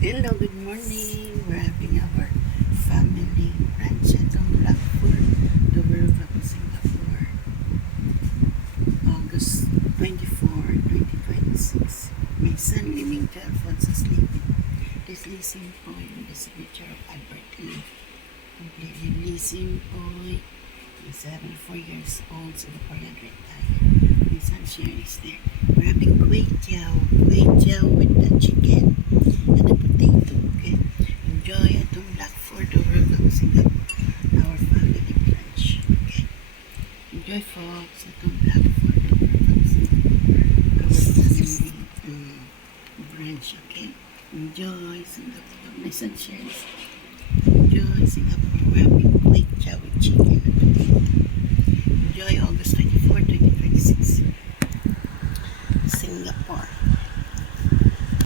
Hello, good morning. We're having our family brunch at Blackford, the world of Singapore, August 24, 2026. My son leaning 12 months asleep. This leasing point in the signature of Albert Lee. Completely leasing point. He's 74 years old, so the Korean retired. My son Sherry is there. We're having kway teow with the chicken and the potato. Okay, enjoy atong Blackford, the world of Singapore, our family brunch. Okay, enjoy folks atong Blackford, the world of Singapore, our family brunch. Okay, enjoy Singapore. My son Sherry.